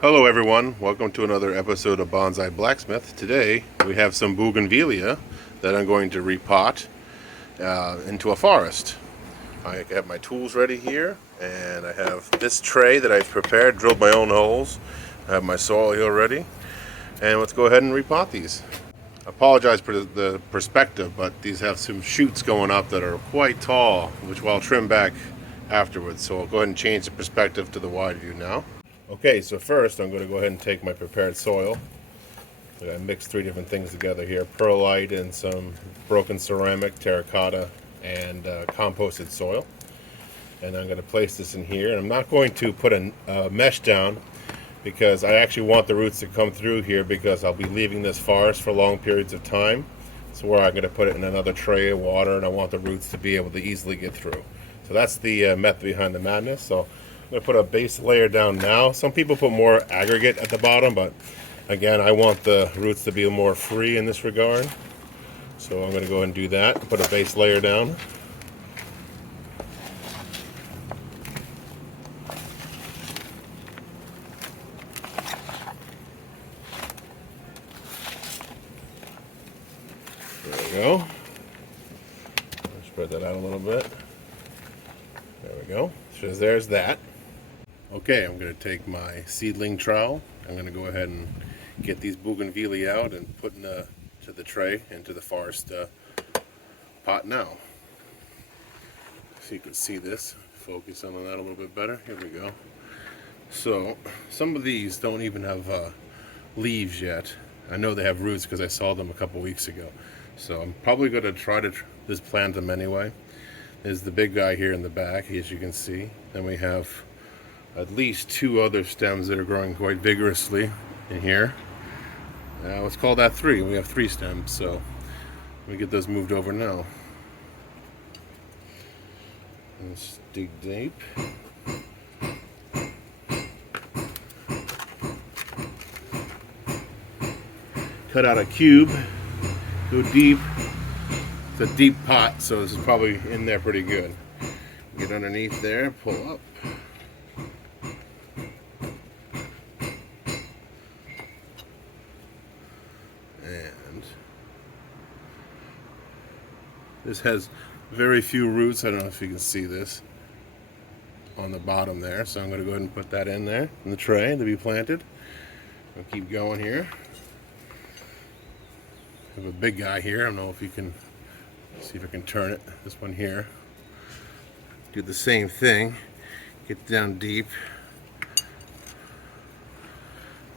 Hello everyone, welcome to another episode of Bonsai Blacksmith. Today we have some Bougainvillea that I'm going to repot into a forest. I have my tools ready here, and I have this tray that I've prepared, drilled my own holes. I have my soil here ready, and let's go ahead and repot these. I apologize for the perspective, but these have some shoots going up that are quite tall, which I'll trim back afterwards. So I'll go ahead and change the perspective to the wide view now. Okay, so first I'm going to go ahead and take my prepared soil. I mixed three different things together here: perlite and some broken ceramic, terracotta, and composted soil. And I'm going to place this in here. And I'm not going to put a mesh down because I actually want the roots to come through here, because I'll be leaving this forest for long periods of time. So where I'm going to put it in another tray of water, and I want the roots to be able to easily get through. So that's the method behind the madness. So I'm going to put a base layer down now. Some people put more aggregate at the bottom, but again, I want the roots to be more free in this regard. So I'm going to go ahead and do that. Put a base layer down. There we go. Spread that out a little bit. There we go. So there's that. Okay, I'm going to take my seedling trowel. I'm going to go ahead and get these Bougainvillea out and put to the tray, into the forest pot now. So you can see this. Focus on that a little bit better. Here we go. So some of these don't even have leaves yet. I know they have roots because I saw them a couple weeks ago. So I'm probably going to try to just plant them anyway. There's the big guy here in the back, as you can see. Then we have at least two other stems that are growing quite vigorously in here. Let's call that three. We have three stems, so let me get those moved over now. Let's dig deep. Cut out a cube, go deep. It's a deep pot, so this is probably in there pretty good. Get underneath there, pull up. And this has very few roots. I don't know if you can see this on the bottom there. So I'm going to go ahead and put that in there in the tray to be planted. I'll keep going here. I have a big guy here. I don't know if you can see if I can turn it. This one here. Do the same thing. Get down deep.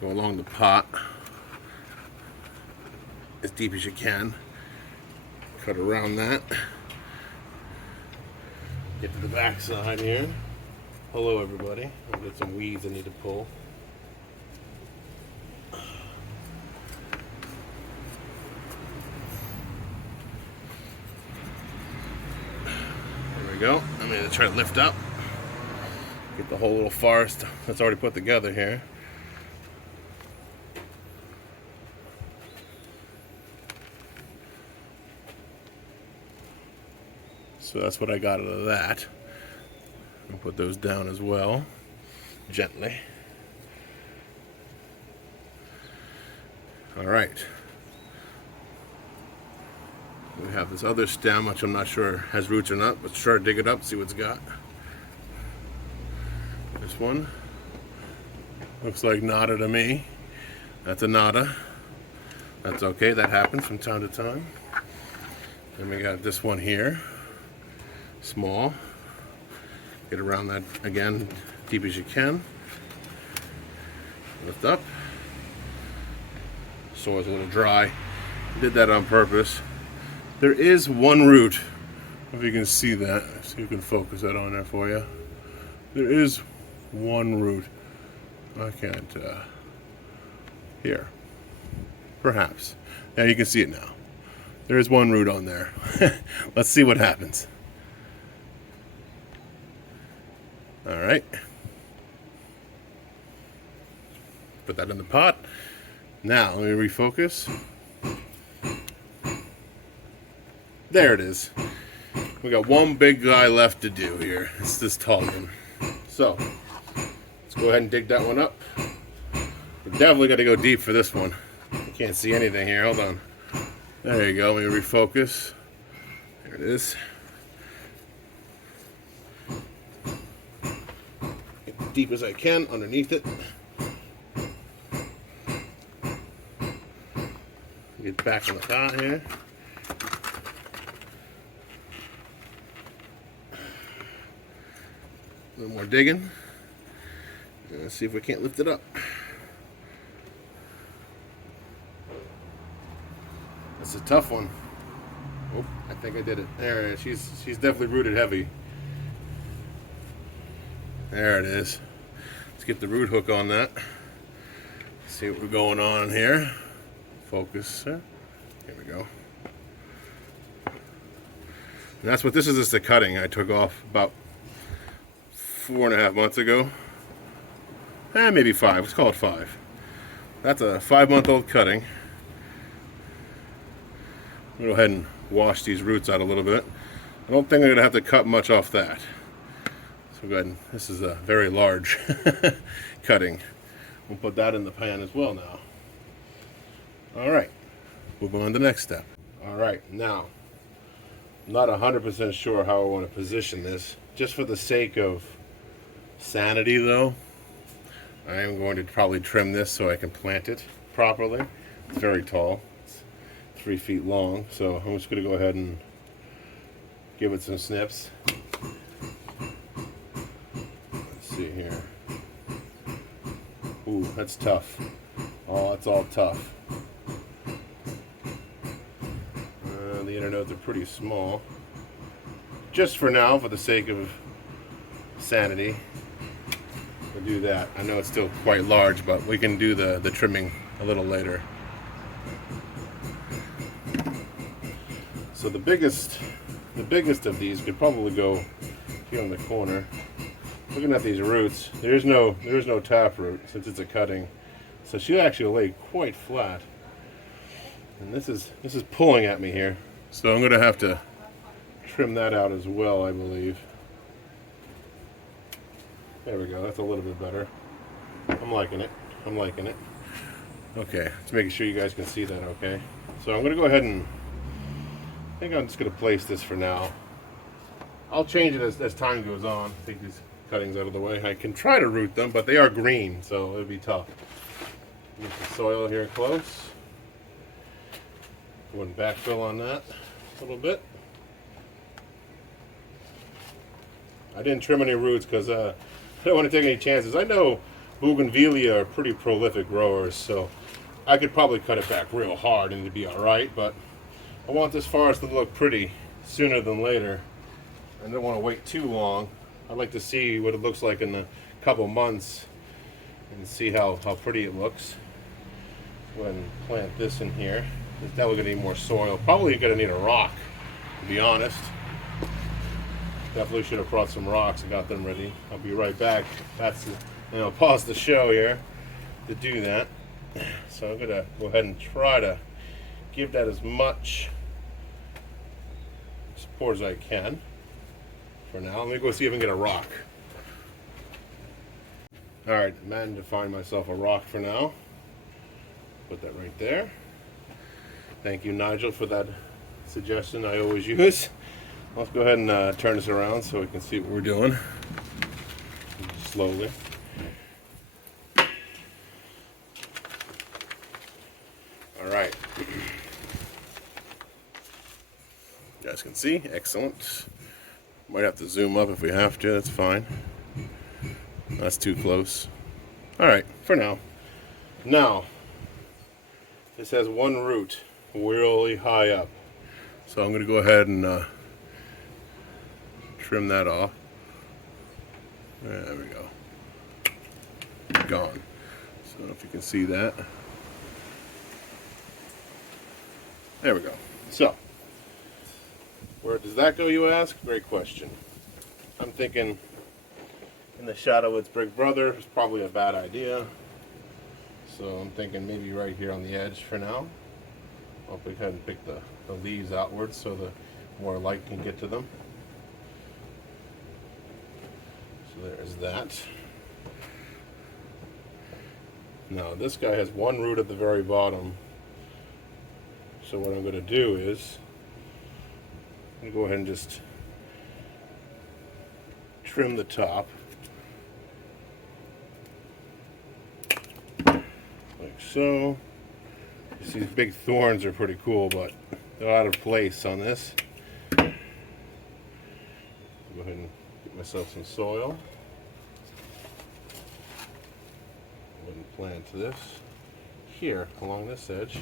Go along the pot as deep as you can. Cut around that. Get to the back side here. Hello everybody. I've got some weeds I need to pull. There we go. I'm going to try to lift up. Get the whole little forest that's already put together here. So that's what I got out of that. I'll put those down as well, gently. All right. We have this other stem, which I'm not sure has roots or not. Let's try to dig it up, see what it's got. This one looks like nada to me. That's a nada. That's okay, that happens from time to time. Then we got this one here. Small. Get around that again, deep as you can. Lift up. Soil's a little dry. Did that on purpose. There is one root. If you can see that, so you can focus that on there for you. There is one root. I can't. Here, perhaps. Yeah, you can see it now. There is one root on there. Let's see what happens. All right. Put that in the pot. Now, let me refocus. There it is. We got one big guy left to do here. It's this tall one. So, let's go ahead and dig that one up. Definitely got to go deep for this one. You can't see anything here. Hold on. There you go. Let me refocus. There it is. Get as deep as I can underneath it. Get back in the pot here. A little more digging. Let's see if we can't lift it up. That's a tough one. Oh, I think I did it. There it is. She's definitely rooted heavy. There it is. Let's get the root hook on that. See what we're going on here. Focus. Here we go. And that's what this is. Just the cutting I took off about 4.5 months ago. Maybe 5. Let's call it 5. That's a 5-month-old cutting. I'm going to go ahead and wash these roots out a little bit. I don't think I'm going to have to cut much off that. So go ahead and, this is a very large cutting. We'll put that in the pan as well now. Alright, move on to the next step. Alright, now, I'm not 100% sure how I want to position this. Just for the sake of sanity though, I am going to probably trim this so I can plant it properly. It's very tall. 3 feet long, so I'm just going to go ahead and give it some snips. Let's see here. Ooh, that's tough. Oh, that's all tough. The internodes are pretty small. Just for now, for the sake of sanity, we'll do that. I know it's still quite large, but we can do the trimming a little later. So the biggest of these could probably go here in the corner. Looking at these roots, there's no tap root since it's a cutting, so she actually lay quite flat. And this is pulling at me here, so I'm going to have to trim that out as well, I believe. There we go. That's a little bit better. I'm liking it. I'm liking it. Okay, just making sure you guys can see that. Okay, so I'm going to go ahead and. I think I'm just going to place this for now. I'll change it as time goes on. Take these cuttings out of the way. I can try to root them, but they are green, so it'll be tough. Get the soil here close. Go and backfill on that a little bit. I didn't trim any roots because I don't want to take any chances. I know Bougainvillea are pretty prolific growers, so I could probably cut it back real hard and it'd be alright, but I want this forest to look pretty sooner than later. I don't want to wait too long. I'd like to see what it looks like in a couple months and see how pretty it looks. Go ahead and plant this in here. It's definitely going to need more soil. Probably going to need a rock, to be honest. Definitely should have brought some rocks and got them ready. I'll be right back. That's pause the show here to do that. So I'm going to go ahead and try to give that as much support as I can for now. Let me go see if I can get a rock. Alright, I managed to find myself a rock for now. Put that right there. Thank you, Nigel, for that suggestion I always use. Let's go ahead and turn this around so we can see what we're doing. Slowly. Alright. You guys can see, excellent. Might have to zoom up if we have to, that's fine. That's too close. Alright, for now. Now, this has one root really high up. So I'm going to go ahead and trim that off. There we go. Gone. So I don't know if you can see that. There we go. So, where does that go, you ask? Great question. I'm thinking in the shadow of its big brother is probably a bad idea. So I'm thinking maybe right here on the edge for now. I'll go ahead and pick the leaves outwards so the more light can get to them. So there's that. Now this guy has one root at the very bottom. So what I'm going to do is I'm going to go ahead and just trim the top like so. These big thorns are pretty cool, but they're out of place on this. Go ahead and get myself some soil. Go ahead and plant this here along this edge.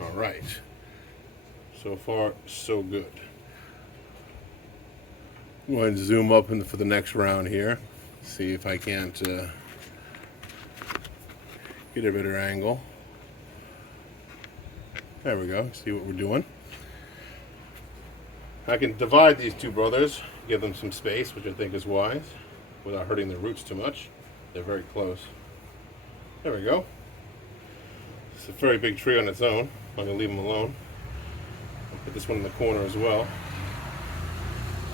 All right. So far, so good. Go ahead and zoom up for the next round here. See if I can't get a better angle. There we go. See what we're doing. I can divide these two brothers, give them some space, which I think is wise, without hurting their roots too much. They're very close. There we go. It's a very big tree on its own. I'm going to leave them alone. I'll put this one in the corner as well.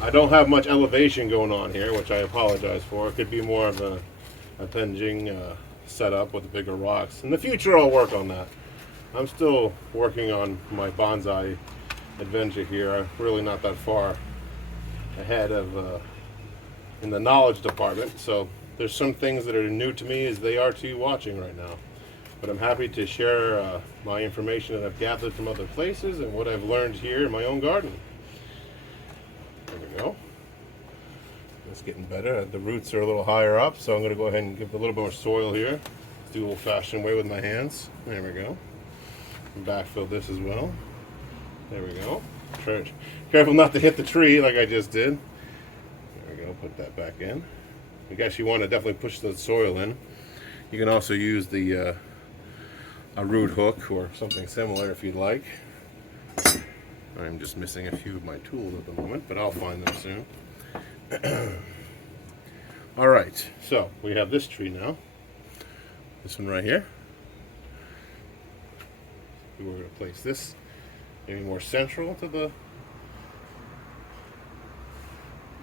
I don't have much elevation going on here, which I apologize for. It could be more of a hinging setup with bigger rocks. In the future, I'll work on that. I'm still working on my bonsai adventure here. I'm really not that far ahead of in the knowledge department. So there's some things that are new to me as they are to you watching right now. But I'm happy to share my information that I've gathered from other places and what I've learned here in my own garden. There we go. It's getting better. The roots are a little higher up, so I'm going to go ahead and give a little more soil here. Do old-fashioned way with my hands. There we go. And backfill this as well. There we go. Careful not to hit the tree like I just did. There we go. Put that back in. I guess you want to definitely push the soil in. You can also use the a root hook or something similar if you'd like. I'm just missing a few of my tools at the moment, but I'll find them soon. All right, so we have this tree now. This one right here. We're going to place this maybe more central to the...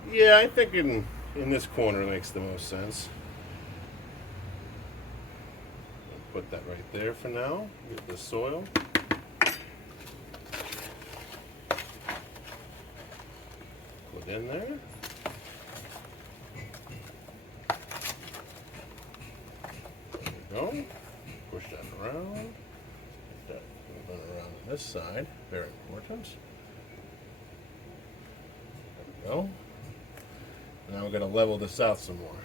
Yeah, I think in this corner makes the most sense. Put that right there for now. Get the soil. Put in there. There we go. Push that around. Get that run around on this side. Very important. There we go. Now we're going to level this out some more.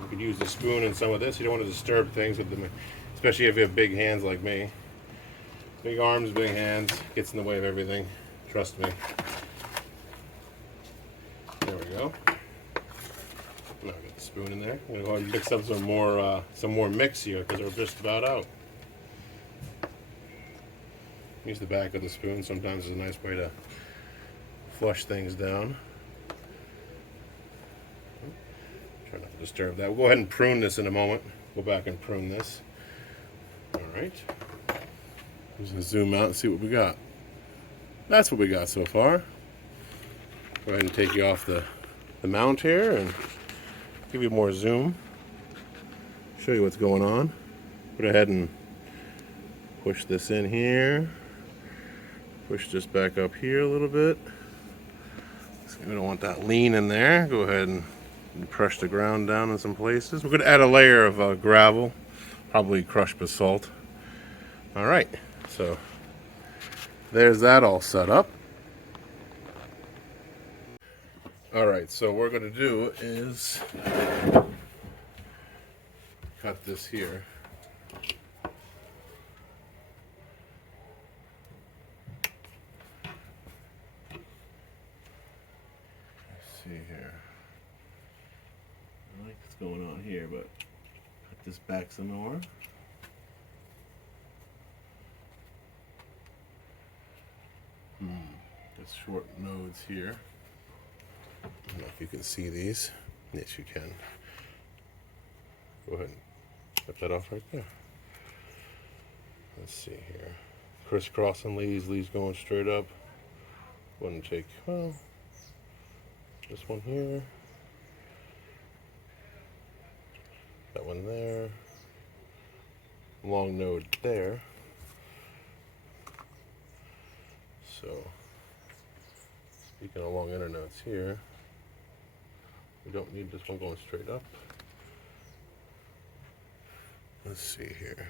You could use the spoon in some of this. You don't want to disturb things with them, especially if you have big hands like me. Big arms, big hands, gets in the way of everything. Trust me. There we go. Now get the spoon in there. I'm gonna go ahead and mix up some more mix here because we're just about out. Use the back of the spoon. Sometimes it's a nice way to flush things down. Try not to disturb that. We'll go ahead and prune this in a moment. Go back and prune this. All right. I'm just going to zoom out and see what we got. That's what we got so far. Go ahead and take you off the mount here and give you more zoom. Show you what's going on. Go ahead and push this in here. Push this back up here a little bit. We don't want that lean in there. Go ahead and press the ground down in some places. We're going to add a layer of gravel, probably crushed basalt. All right, so there's that all set up. All right, so what we're going to do is cut this here. Let's see here. I like what's going on here, but cut this back some more. Got short nodes here. I don't know if you can see these. Yes, you can. Go ahead and cut that off right there. Let's see here. Crisscrossing leaves going straight up. Wouldn't take, well, this one here. That one there. Long node there. So, speaking of long internodes here, we don't need this one going straight up. Let's see here.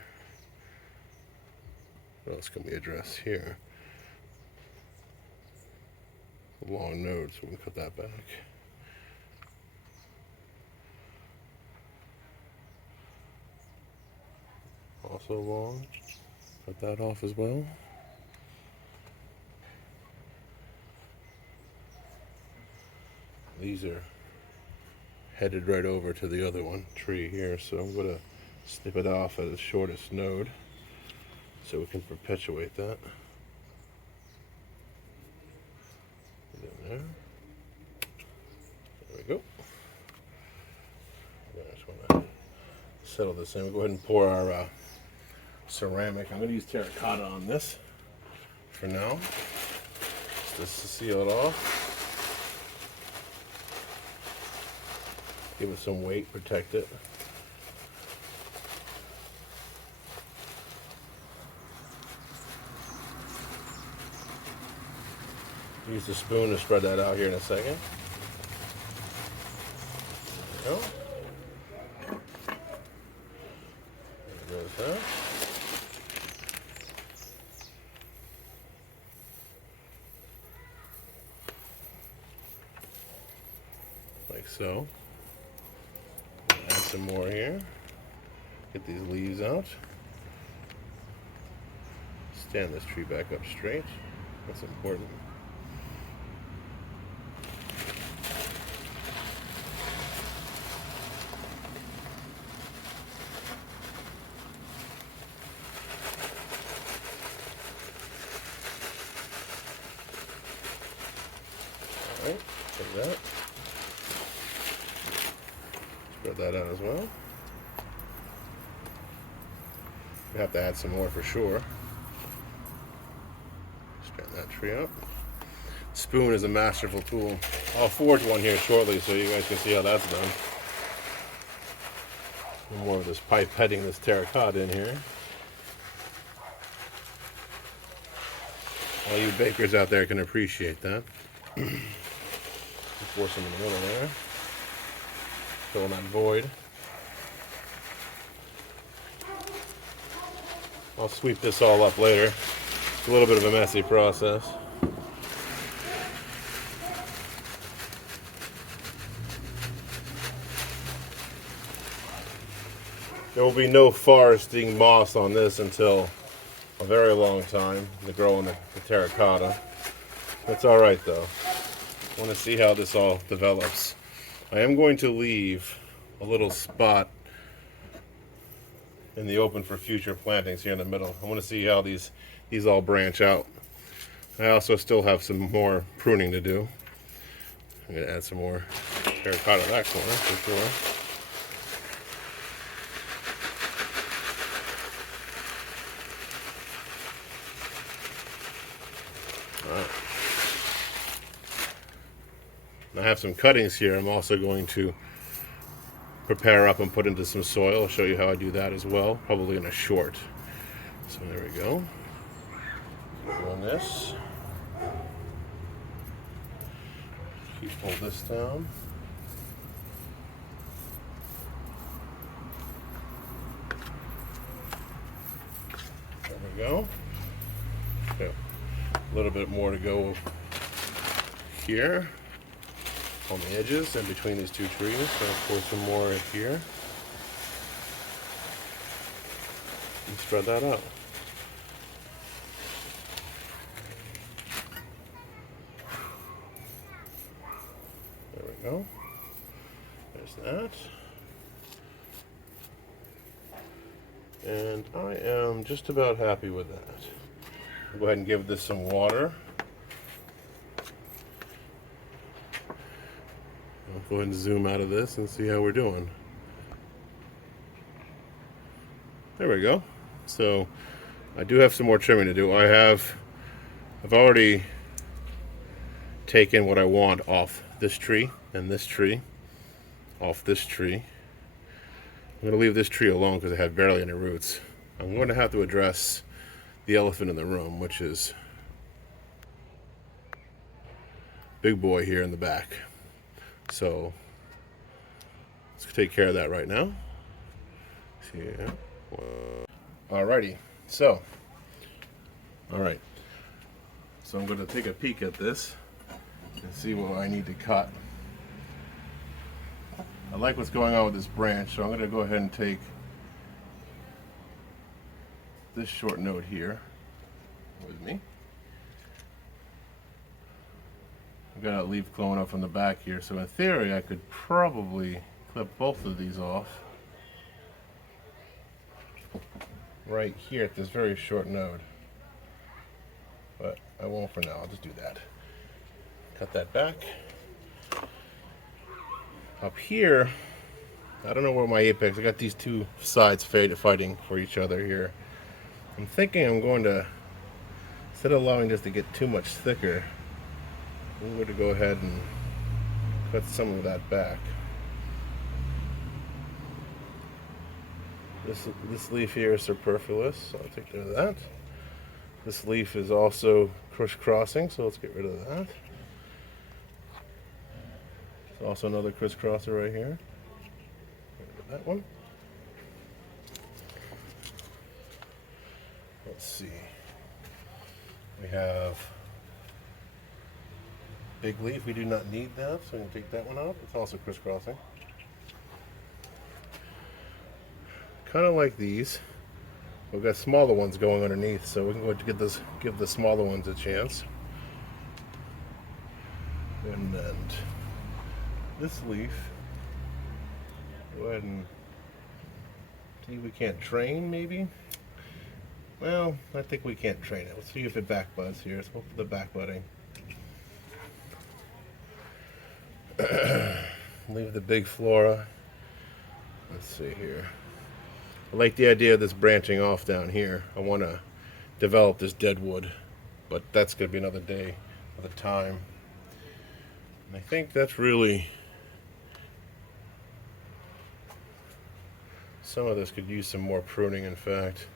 What else can we address here? A long node, so we can cut that back. Also long. Cut that off as well. These are headed right over to the other one tree here, so I'm going to snip it off at the shortest node so we can perpetuate that. Put it in there. There we go. I just want to settle this in. We'll go ahead and pour our ceramic. I'm going to use terracotta on this for now, just to seal it off. Give it some weight, protect it. Use the spoon to spread that out here in a second. There we go. There goes that. Like so. Add some more here. Get these leaves out. Stand this tree back up straight. That's important. Alright, take that. Spread that out as well. We have to add some more for sure. Straighten that tree up. Spoon is a masterful tool. I'll forge one here shortly so you guys can see how that's done. More of this pipetting this terracotta in here. All you bakers out there can appreciate that. Pour some in the middle there. Fill that void. I'll sweep this all up later. It's a little bit of a messy process. There will be no foresting moss on this until a very long time to grow in the terracotta. That's alright though. I want to see how this all develops. I am going to leave a little spot in the open for future plantings here in the middle. I want to see how these all branch out. I also still have some more pruning to do. I'm going to add some more terracotta in that corner for sure. Alright. I have some cuttings here. I'm also going to prepare up and put into some soil. I'll show you how I do that as well, probably in a short. So there we go. Doing this. Hold this down. There we go. Okay. A little bit more to go here on the edges and between these two trees. So I'll pour some more here and spread that out. There we go. There's that. And I am just about happy with that. I'll go ahead and give this some water. I'll go ahead and zoom out of this and see how we're doing. There we go. So I do have some more trimming to do. I've already taken what I want off this tree and this tree, off this tree. I'm going to leave this tree alone because it had barely any roots. I'm going to have to address the elephant in the room, which is big boy here in the back. So let's take care of that right now. Yeah. Alrighty. So, alright. So I'm going to take a peek at this and see what I need to cut. I like what's going on with this branch, so I'm going to go ahead and take this short node here with me. I've got a leaf glowing up from the back here, so in theory I could probably clip both of these off right here at this very short node. But I won't for now, I'll just do that. Cut that back. Up here, I don't know where my apex, I got these two sides fighting for each other here. I'm thinking I'm going to, instead of allowing this to get too much thicker, I'm going to go ahead and cut some of that back. This leaf here is superfluous, so I'll take care of that. This leaf is also crisscrossing, so let's get rid of that. There's also another crisscrosser right here. Get rid of that one. Let's see. We have big leaf. We do not need that, so we can take that one out. It's also crisscrossing. Kind of like these. We've got smaller ones going underneath, so we can go ahead and give the smaller ones a chance. And then this leaf, go ahead and see if we can't train, maybe. Well, I think we can't train it. Let's see if it back buds here. Let's go for the back budding. Leave the big flora. Let's see here. I like the idea of this branching off down here. I want to develop this dead wood, but that's going to be another day, another time. And I think that's really, some of this could use some more pruning, in fact.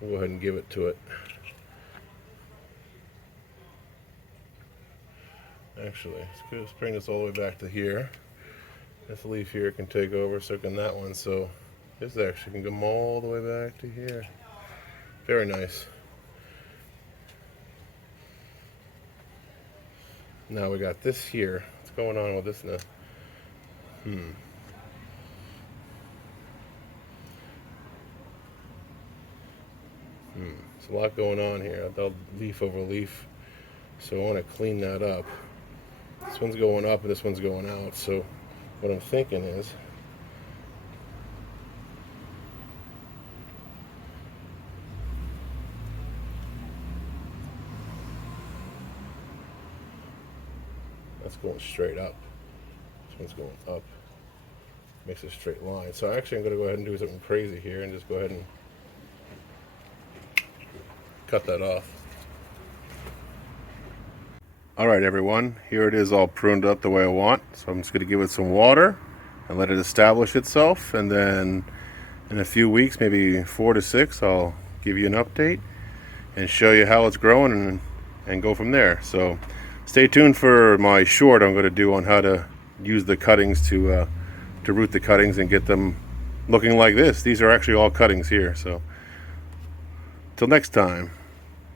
We'll go ahead and give it to it. Actually, let's bring this all the way back to here. This leaf here can take over, so can that one. So this actually can come all the way back to here. Very nice. Now we got this here. What's going on with this now? There's a lot going on here. I've done leaf over leaf, so I want to clean that up. This one's going up and this one's going out, so what I'm thinking is that's going straight up. This one's going up. Makes a straight line. So actually I'm going to go ahead and do something crazy here and just go ahead and cut that off. Alright everyone, here it is all pruned up the way I want. So I'm just going to give it some water and let it establish itself, and then in a few weeks, maybe 4 to 6, I'll give you an update and show you how it's growing and go from there. So stay tuned for my short I'm going to do on how to use the cuttings to root the cuttings and get them looking like this. These are actually all cuttings here. So till next time.